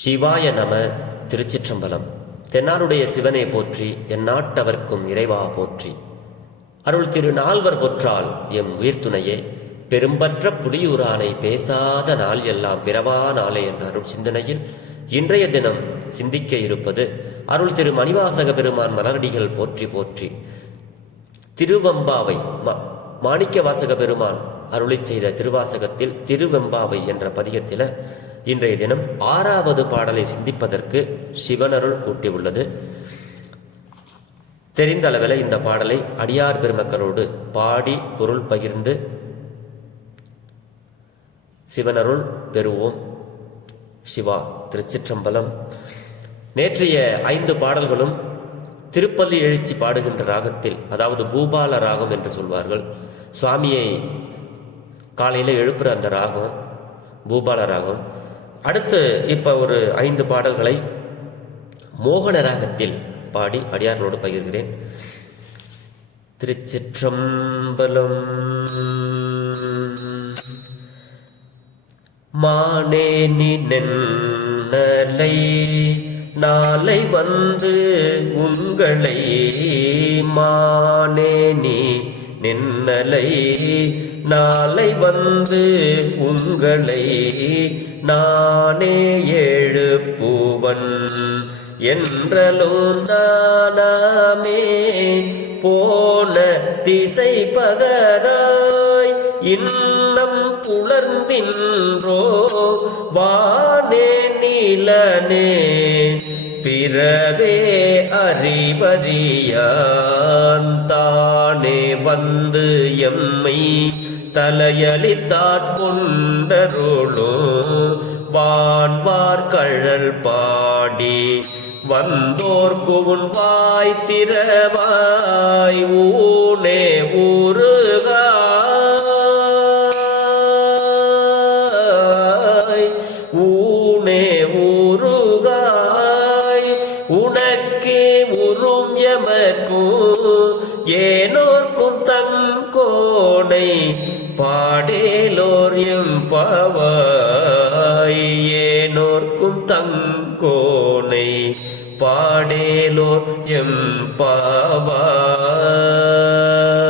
சிவாய நம திருச்சிற்றம்பலம். தென்னாருடைய சிவனை போற்றி என் நாட்டவர்க்கும் இறைவா போற்றி. அருள் திரு நால்வர் பொற்றால் எம் உயிர்த்துணையே பெரும்பற்ற புலியூரானை பேசாத நாள் எல்லாம் பிறவா நாளே என்ற அருள் சிந்தனையில் இன்றைய தினம் சிந்திக்க இருப்பது அருள் திரு மணிவாசக பெருமான் மலரடிகள் போற்றி போற்றி. திருவம்பாவை மா மாணிக்க வாசக பெருமான் அருளை செய்த திருவாசகத்தில் திருவெம்பாவை என்ற பதிகத்தில் இன்றைய தினம் ஆறாவது பாடலை சிந்திப்பதற்கு சிவனருள் கூட்டியுள்ளது. தெரிந்த அளவில் இந்த பாடலை அடியார் பெருமக்களோடு பாடி பொருள் பகிர்ந்து சிவனருள் பெறுவோம். சிவா திருச்சிற்றம்பலம். நேற்றைய ஐந்து பாடல்களும் திருப்பள்ளி எழுச்சி பாடுகின்ற ராகத்தில் அதாவது பூபால ராகம் என்று சொல்வார்கள். சுவாமியை காலையில் எழுப்புற அந்த ராகம் பூபால ராகம். அடுத்து இப்போ ஒரு ஐந்து பாடல்களை மோகன ராகத்தில் பாடி அடியார்களோடு பகிர்கிறேன். திருச்சிற்றம்பலம் மானேனி நின்னலை நாளை வந்து உங்களை மானேனி நின்னலை நாளை வந்து உங்களை நானே எழுப்புவன். என்றலும் நானாமே போன திசை பகராய் இன்னம் புலர்ந்தின்றோ வானே நீலனே. பிறவே அறிவறியான் தானே வந்து எம்மை தலையளித்தாட்கொண்டருளோ வான்வார் கழல் பாடி வந்தோர் குவுன் வாய் திறவாய் ஊனே ஊரு உனக்கு உறும் எமக்கும் ஏனோர்க்கும் தங்கோனை பாடேலோர் எம்பவாய் ஏனோர்க்கும் தங்கோனை பாடேலோர்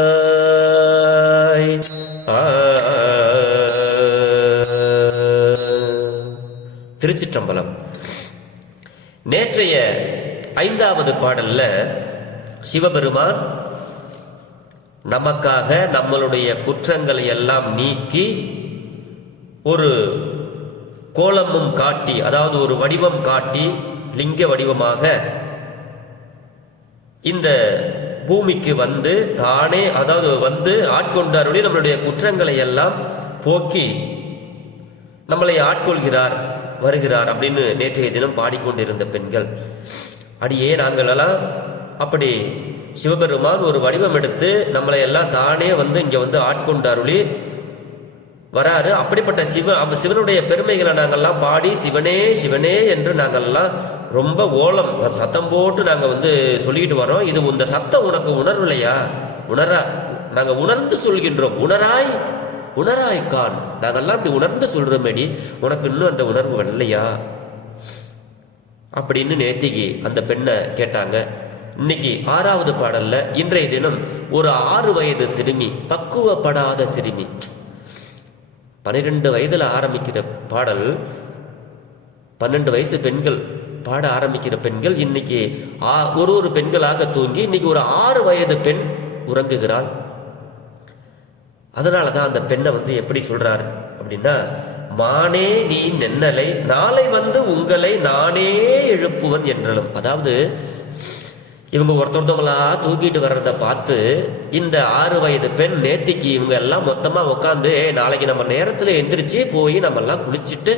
எம்பாவாய் ஆ. திருச்சிற்றம்பலம். நேற்றைய ஐந்தாவது பாடல்ல சிவபெருமான் நமக்காக நம்மளுடைய குற்றங்களை எல்லாம் நீக்கி ஒரு கோலமும் காட்டி அதாவது ஒரு வடிவம் காட்டி லிங்க வடிவமாக இந்த பூமிக்கு வந்து தானே அதாவது வந்து ஆட்கொண்டாருடைய நம்மளுடைய குற்றங்களை எல்லாம் போக்கி நம்மளை ஆட்கொள்கிறார். வருகிறார் அப்படின்னு நேற்றைய தினம் பாடிக்கொண்டிருந்த பெண்கள். அடியே நாங்களெல்லாம் அப்படி சிவபெருமான் ஒரு வடிவம் எடுத்து நம்மளை எல்லாம் தானே வந்து இங்கே வந்து ஆட்கொண்டாருளி வராரு. அப்படிப்பட்ட சிவ அந்த சிவனுடைய பெருமைகளை நாங்கள்லாம் பாடி சிவனே சிவனே என்று நாங்கள்லாம் ரொம்ப ஓலம் சத்தம் போட்டு நாங்கள் வந்து சொல்லிட்டு வரோம் இது இந்த சத்தம் உனக்கு உணர்வில்லையா? உணரா நாங்கள் உணர்ந்து சொல்கின்றோம். உணராய் உணராய்கான் கான் இப்படி உணர்ந்து சொல்றோமேடி உனக்கு இன்னும் அந்த உணர்வு வரலையா? அப்படின்னு நேத்திக்கு அந்த பெண்ணை கேட்டாங்க. இன்னைக்கு ஆறாவது பாடல்ல இன்றைய தினம் ஒரு ஆறு வயது சிறுமி பக்குவப்படாத சிறுமி. பன்னிரெண்டு வயதுல ஆரம்பிக்கிற பாடல் பன்னெண்டு வயசு பெண்கள் பாட ஆரம்பிக்கிற பெண்கள் இன்னைக்கு ஆ- ஒரு ஒரு பெண்களாக தூங்கி இன்னைக்கு ஒரு ஆறு வயது பெண் உறங்குகிறாள். அதனால தான் அந்த பெண்ணை வந்து எப்படி சொல்றாரு? அப்படின்னா மானே நீ நென்னலை நாளை வந்து உங்களை நானே எழுப்புவன் என்றலும். அதாவது இவங்க ஒருத்தொருத்தவங்களா தூக்கிட்டு வர்றத பார்த்து இந்த ஆறு வயது பெண் நேத்திக்கு இவங்க எல்லாம் மொத்தமா உட்காந்து நாளைக்கு நம்ம நேரத்துல எந்திரிச்சு போய் நம்ம எல்லாம் குளிச்சுட்டு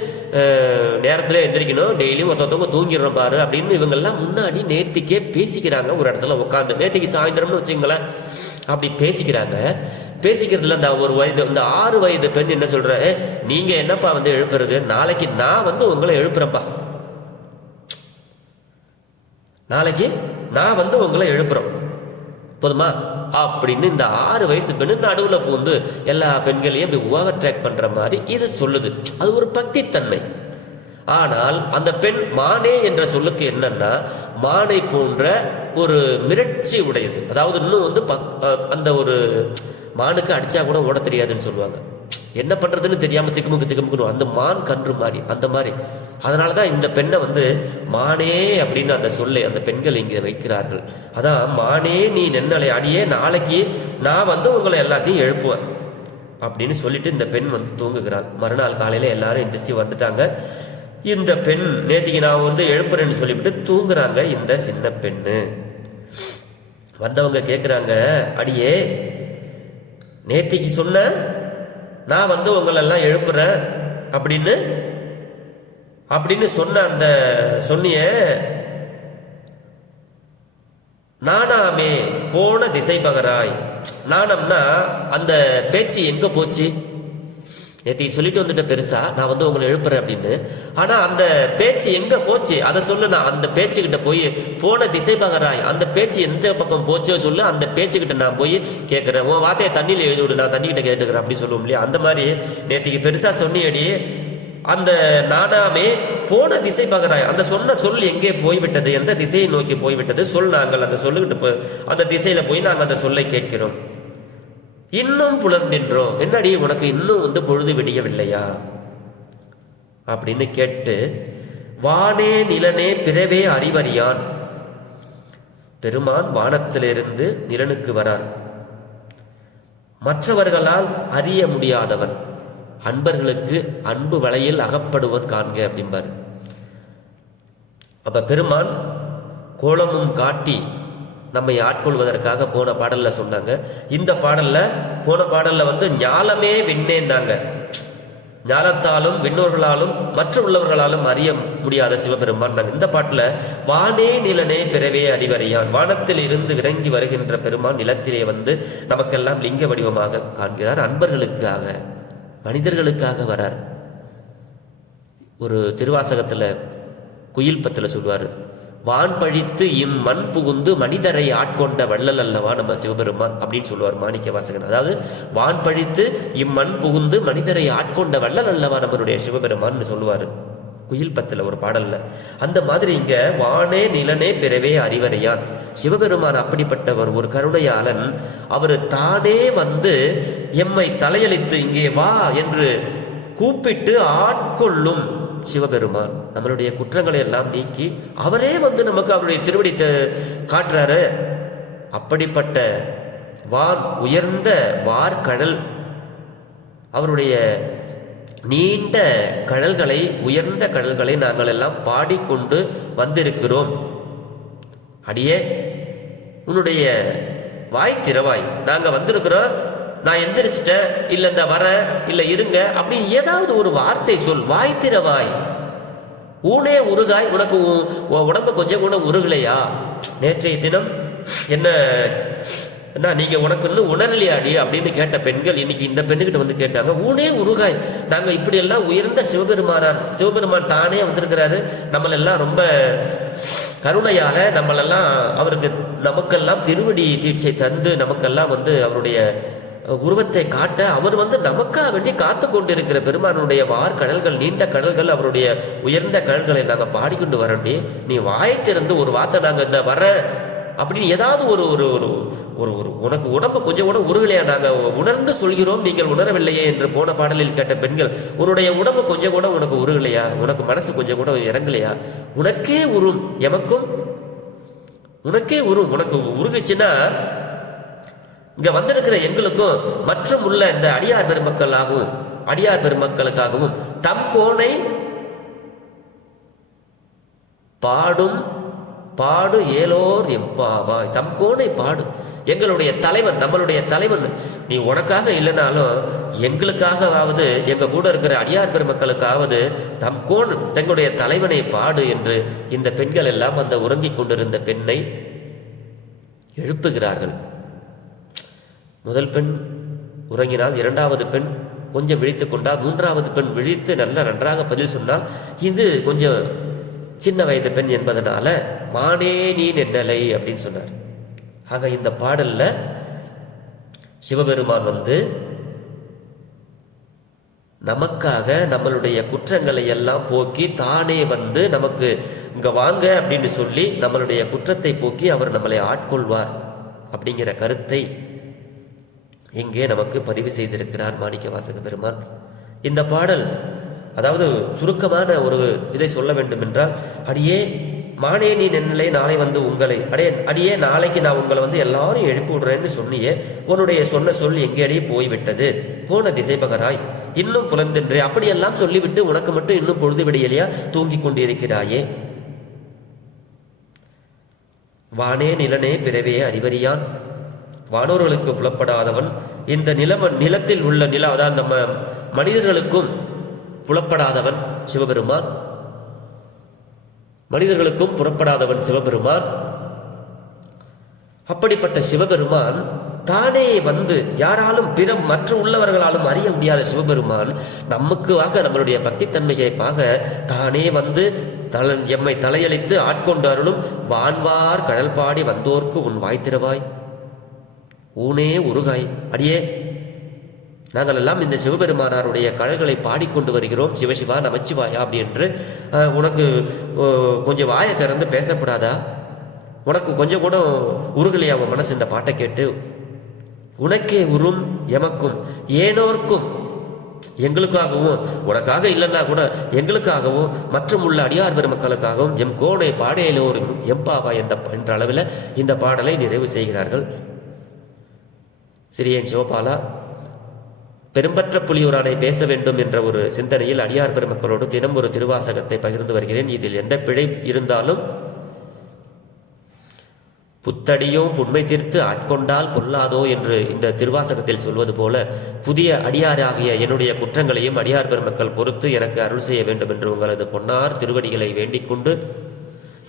நேரத்தில் நேரத்துல எந்திரிக்கணும். டெய்லியும் ஒருத்தவங்க தூங்கிடுறோம் பாரு அப்படின்னு இவங்க எல்லாம் முன்னாடி நேத்திக்கே பேசிக்கிறாங்க ஒரு இடத்துல உட்காந்து நேத்திக்கு சாயந்தரம்னு வச்சுங்களேன் அப்படி பேசிக்கிறாங்க. பேசிக்கிறதுல இந்த ஒரு வயது இந்த ஆறு வயது பெண் என்ன சொல்ற? நீங்க என்னப்பா வந்து எழுப்புறது? நாளைக்கு நான் வந்து உங்களை எழுப்புறப்பா நாளைக்கு நான் வந்து உங்களை எழுப்புறோம். போதுமா? அப்படின்னு இந்த ஆறு வயசு பெண்ணு நடுவில் பூந்து எல்லா பெண்களையும் இப்படி ஓவர் ட்ராக் பண்ற மாதிரி இது சொல்லுது. அது ஒரு பக்தித்தன்மை. ஆனால் அந்த பெண் மானே என்ற சொல்லுக்கு என்னன்னா மானை போன்ற ஒரு மிரட்சி உடையது. அதாவது இன்னும் வந்து பக்- அந்த ஒரு மானுக்கு அடிச்சா கூட ஓட தெரியாதுன்னு சொல்லுவாங்க. என்ன பண்றதுன்னு தெரியாம திக்குமுக்கு திக்குமுக்கு அந்த மான் கன்று மாதிரி அந்த மாதிரி அதனால தான் இந்த பெண்ணை வந்து மானே அப்படின்னு அந்த சொல்லை அந்த பெண்கள் இங்கே வைக்கிறார்கள். அதான் மானே நீ நென்னலை அடியே நாளைக்கு நான் வந்து உங்களை எல்லாத்தையும் எழுப்புவேன். அப்படின்னு சொல்லிட்டு இந்த பெண் வந்து தூங்குகிறாள். மறுநாள் காலையில எல்லாரும் எந்திரிச்சு வந்துட்டாங்க. இந்த பெண் நேத்திக்கு நான் வந்து எழுப்புறேன்னு சொல்லிவிட்டு தூங்குறாங்க இந்த சின்ன பெண்ணு. வந்தவங்க கேட்குறாங்க அடியே நேத்திக்கு சொன்ன நான் வந்து உங்களெல்லாம் எழுப்புறேன் அப்படின்னு அப்படின்னு சொன்ன அந்த சொன்னிய நானாமே போன திசை பகராய் நாணம்னா அந்த பேச்சு எங்க போச்சு? நேற்று சொல்லிட்டு வந்துட்ட பெருசா? நான் வந்து உங்களை எழுப்புறேன் அப்படின்னு. ஆனா அந்த பேச்சு எங்க போச்சு? அதை சொல்லு நான் அந்த பேச்சுக்கிட்ட போய் போன திசை பகராய் அந்த பேச்சு எந்த பக்கம் போச்சோ சொல்லு அந்த பேச்சுக்கிட்ட நான் போய் கேட்கறேன் உன் வார்த்தையை தண்ணியில் எழுதி விடு நான் தண்ணிக்கிட்ட கேட்டுக்கிறேன் அப்படின்னு சொல்லுவோம் இல்லையா? அந்த மாதிரி நேற்றுக்கு பெருசா சொன்னியடி அந்த நானாமே போன திசை பகராய் அந்த சொன்ன சொல் எங்கே போய்விட்டது? எந்த திசையை நோக்கி போய்விட்டது? சொல் நாங்கள் அந்த சொல்லுகிட்டு போ அந்த திசையில போய் நாங்கள் அந்த சொல்லை கேட்கிறோம். இன்னும் புலர்ந்தின்றோம் என்னடி உனக்கு இன்னும் வந்து பொழுது விடியவில்லையா? அப்படின்னு கேட்டு வானே நிலனே பிறவே அறிவறியான். பெருமான் வானத்திலிருந்து நிலனுக்கு வரார். மற்றவர்களால் அறிய முடியாதவன் அன்பர்களுக்கு அன்பு வலையில் அகப்படுவன் காண்க அப்படிம்பார். அப்ப பெருமான் கோலமும் காட்டி நம்மை ஆட்கொள்வதற்காக போன பாடல்ல சொன்னாங்க. இந்த பாடல்ல போன பாடல்ல வந்து ஞாலமே விண்ணேன்னாங்க ஞாலத்தாலும் விண்ணோர்களாலும் மற்ற உள்ளவர்களாலும் அறிய முடியாத சிவபெருமான் இந்த பாட்டுல வானே நிலனே பிறவே அறிவறியான். வானத்தில் இருந்து விறங்கி வருகின்ற பெருமான் நிலத்திலே வந்து நமக்கெல்லாம் லிங்க வடிவமாக காண்கிறார். அன்பர்களுக்காக மனிதர்களுக்காக வரார். ஒரு திருவாசகத்துல குயில் பத்துல சொல்வாரு வான் பழித்து இம் மண் புகுந்து மனிதரை ஆட்கொண்ட வள்ளல் அல்லவா நம்ம சிவபெருமான் அப்படின்னு சொல்லுவார் மாணிக்க வாசகன். அதாவது வான் பழித்து இம் மண் புகுந்து மனிதரை ஆட்கொண்ட வள்ளல் அல்லவா நம்மளுடைய சிவபெருமான்னு சொல்லுவார். குயில் பத்தில் ஒரு பாடல்ல. அந்த மாதிரி இங்க வானே நிலனே பிறவே அறிவறையான். சிவபெருமான் அப்படிப்பட்டவர் ஒரு கருணையாளன். அவர் தானே வந்து எம்மை தலையளித்து இங்கே வா என்று கூப்பிட்டு ஆட்கொள்ளும் சிவபெருமான் நம்மளுடைய குற்றங்களை எல்லாம் நீக்கி அவரே வந்து நமக்கு அவருடைய திருவடி காட்டுறாரு. அப்படிப்பட்ட வான் உயர்ந்த வார்கடல் அவருடைய நீண்ட கடல்களை உயர்ந்த கடல்களை நாங்கள் எல்லாம் பாடிக்கொண்டு வந்திருக்கிறோம். அடியே உன்னுடைய வாய் திறவாய். நாங்கள் வந்திருக்கிறோம் நான் எந்திரிச்சிட்டேன் இல்ல இந்த வரேன் இல்ல இருங்க அப்படின்னு ஏதாவது ஒரு வார்த்தை சொல். வாய் திறவாய் ஊனே உருகாய். உனக்கு உடம்பு கொஞ்சம் கூட உருகலையா? நேற்றைய தினம் என்ன என்ன நீங்க உனக்கு இன்னும் உணரலையாடி அப்படின்னு கேட்ட பெண்கள் இன்னைக்கு இந்த பெண்ணுகிட்ட வந்து கேட்டாங்க. ஊனே உருகாய். நாங்க இப்படி எல்லாம் உயர்ந்த சிவபெருமானார் சிவபெருமான் தானே வந்திருக்கிறாரு. நம்மளெல்லாம் ரொம்ப கருணையாக நம்மளெல்லாம் அவருக்கு நமக்கெல்லாம் திருவடி தீட்சை தந்து நமக்கெல்லாம் வந்து அவருடைய உருவத்தை காட்ட அவர் வந்து நமக்காக வேண்டி காத்து கொண்டிருக்கிற பெருமானுடைய வார் கடல்கள் நீண்ட கடல்கள் அவருடைய உயர்ந்த கடல்களை நாங்கள் பாடிக்கொண்டு வரண்டி. நீ வாயத்திறந்து ஒரு வார்த்தை நாங்கள் இந்த வர அப்படின்னு ஏதாவது ஒரு ஒரு ஒரு ஒரு ஒரு உனக்கு உடம்பு கொஞ்சம் கூட உருகலையா? நாங்கள் உணர்ந்து சொல்கிறோம் நீங்கள் உணரவில்லையே என்று போன பாடலில் கேட்ட பெண்கள் உன்னுடைய உடம்பு கொஞ்சம் கூட உனக்கு உருகலையா? உனக்கு மனசு கொஞ்சம் கூட இறங்கலையா? உனக்கே உரும் எமக்கும் உனக்கே உரும் உனக்கு உருகுச்சுன்னா இங்க வந்திருக்கிற எங்களுக்கும் மற்றும் உள்ள இந்த அடியார் பெருமக்களாகவும் அடியார் பெருமக்களுக்காகவும் தம் கோனை பாடும் பாடு ஏலோர் எம்பாவாய். தம் கோனை பாடு. எங்களுடைய தலைவன் நம்மளுடைய தலைவன். நீ உனக்காக இல்லைனாலும் எங்களுக்காகவாவது எங்க கூட இருக்கிற அடியார் பெருமக்களுக்காவது தம் கோன் தங்களுடைய தலைவனை பாடு என்று இந்த பெண்கள் எல்லாம் அந்த உறங்கிக் கொண்டிருந்த பெண்ணை எழுப்புகிறார்கள். முதல் பெண் உறங்கினால் இரண்டாவது பெண் கொஞ்சம் விழித்து கொண்டால் மூன்றாவது பெண் விழித்து நல்ல நன்றாக பதில் சொன்னால் இது கொஞ்சம் சின்ன வயது பெண் என்பதனால மானே நீ நென்னலை அப்படின்னு சொன்னார். ஆக இந்த பாடல்ல சிவபெருமான் வந்து நமக்காக நம்மளுடைய குற்றங்களை எல்லாம் போக்கி தானே வந்து நமக்கு இங்க வாங்க அப்படின்னு சொல்லி நம்மளுடைய குற்றத்தை போக்கி அவர் நம்மளை ஆட்கொள்வார் அப்படிங்கிற கருத்தை இங்கே நமக்கு பதிவு செய்திருக்கிறார் மாணிக்க வாசக பெருமான். இந்த பாடல் அதாவது சுருக்கமான ஒரு இதை சொல்ல வேண்டும் என்றால் அடியே மானே நீ நின்னலே நாளை வந்து உங்களை அடே அடியே நாளைக்கு நான் உங்களை வந்து எல்லாரும் எழுப்பி விடுறேன்னு சொன்னியே உன்னுடைய சொன்ன சொல் எங்கேடியே போய்விட்டது? போன திசைபகராய் இன்னும் புலந்தென்றே அப்படியெல்லாம் சொல்லிவிட்டு உனக்கு மட்டும் இன்னும் பொழுது விடியலையா தூங்கிக் கொண்டிருக்கிறாயே? வானே நிலனே பிறவே அறிவறியான் வானோர்களுக்கு புலப்படாதவன். இந்த நிலவன் நிலத்தில் உள்ள நில அதாவது நம்ம மனிதர்களுக்கும் புலப்படாதவன் சிவபெருமான். மனிதர்களுக்கும் புறப்படாதவன் சிவபெருமான். அப்படிப்பட்ட சிவபெருமான் தானே வந்து யாராலும் பிற மற்ற உள்ளவர்களாலும் அறிய முடியாத சிவபெருமான் நமக்குவாக நம்மளுடைய பக்தித்தன்மையைப்பாக தானே வந்து தல எம்மை தலையளித்து ஆட்கொண்டு அருளும் வான்வார் கடல் பாடி வந்தோர்க்கு உன் வாய்த்திருவாய் ஊனே உருகாய். அடியே நாங்கள் எல்லாம் இந்த சிவபெருமானாருடைய கழல்களை பாடிக்கொண்டு வருகிறோம். சிவசிவா நமச்சிவாயா அப்படி என்று. உனக்கு கொஞ்சம் வாயை திறந்து பேசப்படாதா? உனக்கு கொஞ்சம் கூட உருகலையா உன் மனசு இந்த பாட்டை கேட்டு? உனக்கே உரும் எமக்கும் ஏனோர்க்கும் எங்களுக்காகவும் உனக்காக இல்லைன்னா கூட எங்களுக்காகவும் மற்றும் உள்ள அடியார் பெருமக்களுக்காகவும் எம் கோடை பாடையிலோரும் எம்பாவா என்ற என்ற அளவில் இந்த பாடலை நிறைவு செய்கிறார்கள். சிறியன் சிவபாலா பெரும்பற்ற புலியூரானை பேச வேண்டும் என்ற ஒரு சிந்தனையில் அடியார் பெருமக்களோடு தினம் ஒரு திருவாசகத்தை பகிர்ந்து வருகிறேன். இதில் எந்த பிழை இருந்தாலும் புத்தடியோ புண்மை தீர்த்து ஆட்கொண்டால் பொல்லாதோ என்று இந்த திருவாசகத்தில் சொல்வது போல புதிய அடியாராகிய என்னுடைய குற்றங்களையும் அடியார் பெருமக்கள் பொறுத்து எனக்கு அருள் செய்ய வேண்டும் என்று உங்களது பொன்னார் திருவடிகளை வேண்டிக் கொண்டு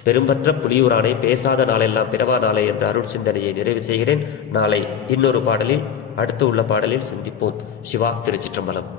பெரும்பற்ற புலியூரானை பேசாத நாளெல்லாம் பிறவா நாளை என்ற அருள் சிந்தனையை நிறைவு செய்கிறேன். நாளை இன்னொரு பாடலில் அடுத்து உள்ள பாடலில் சந்திப்போம். சிவா திருச்சிற்றம்பலம்.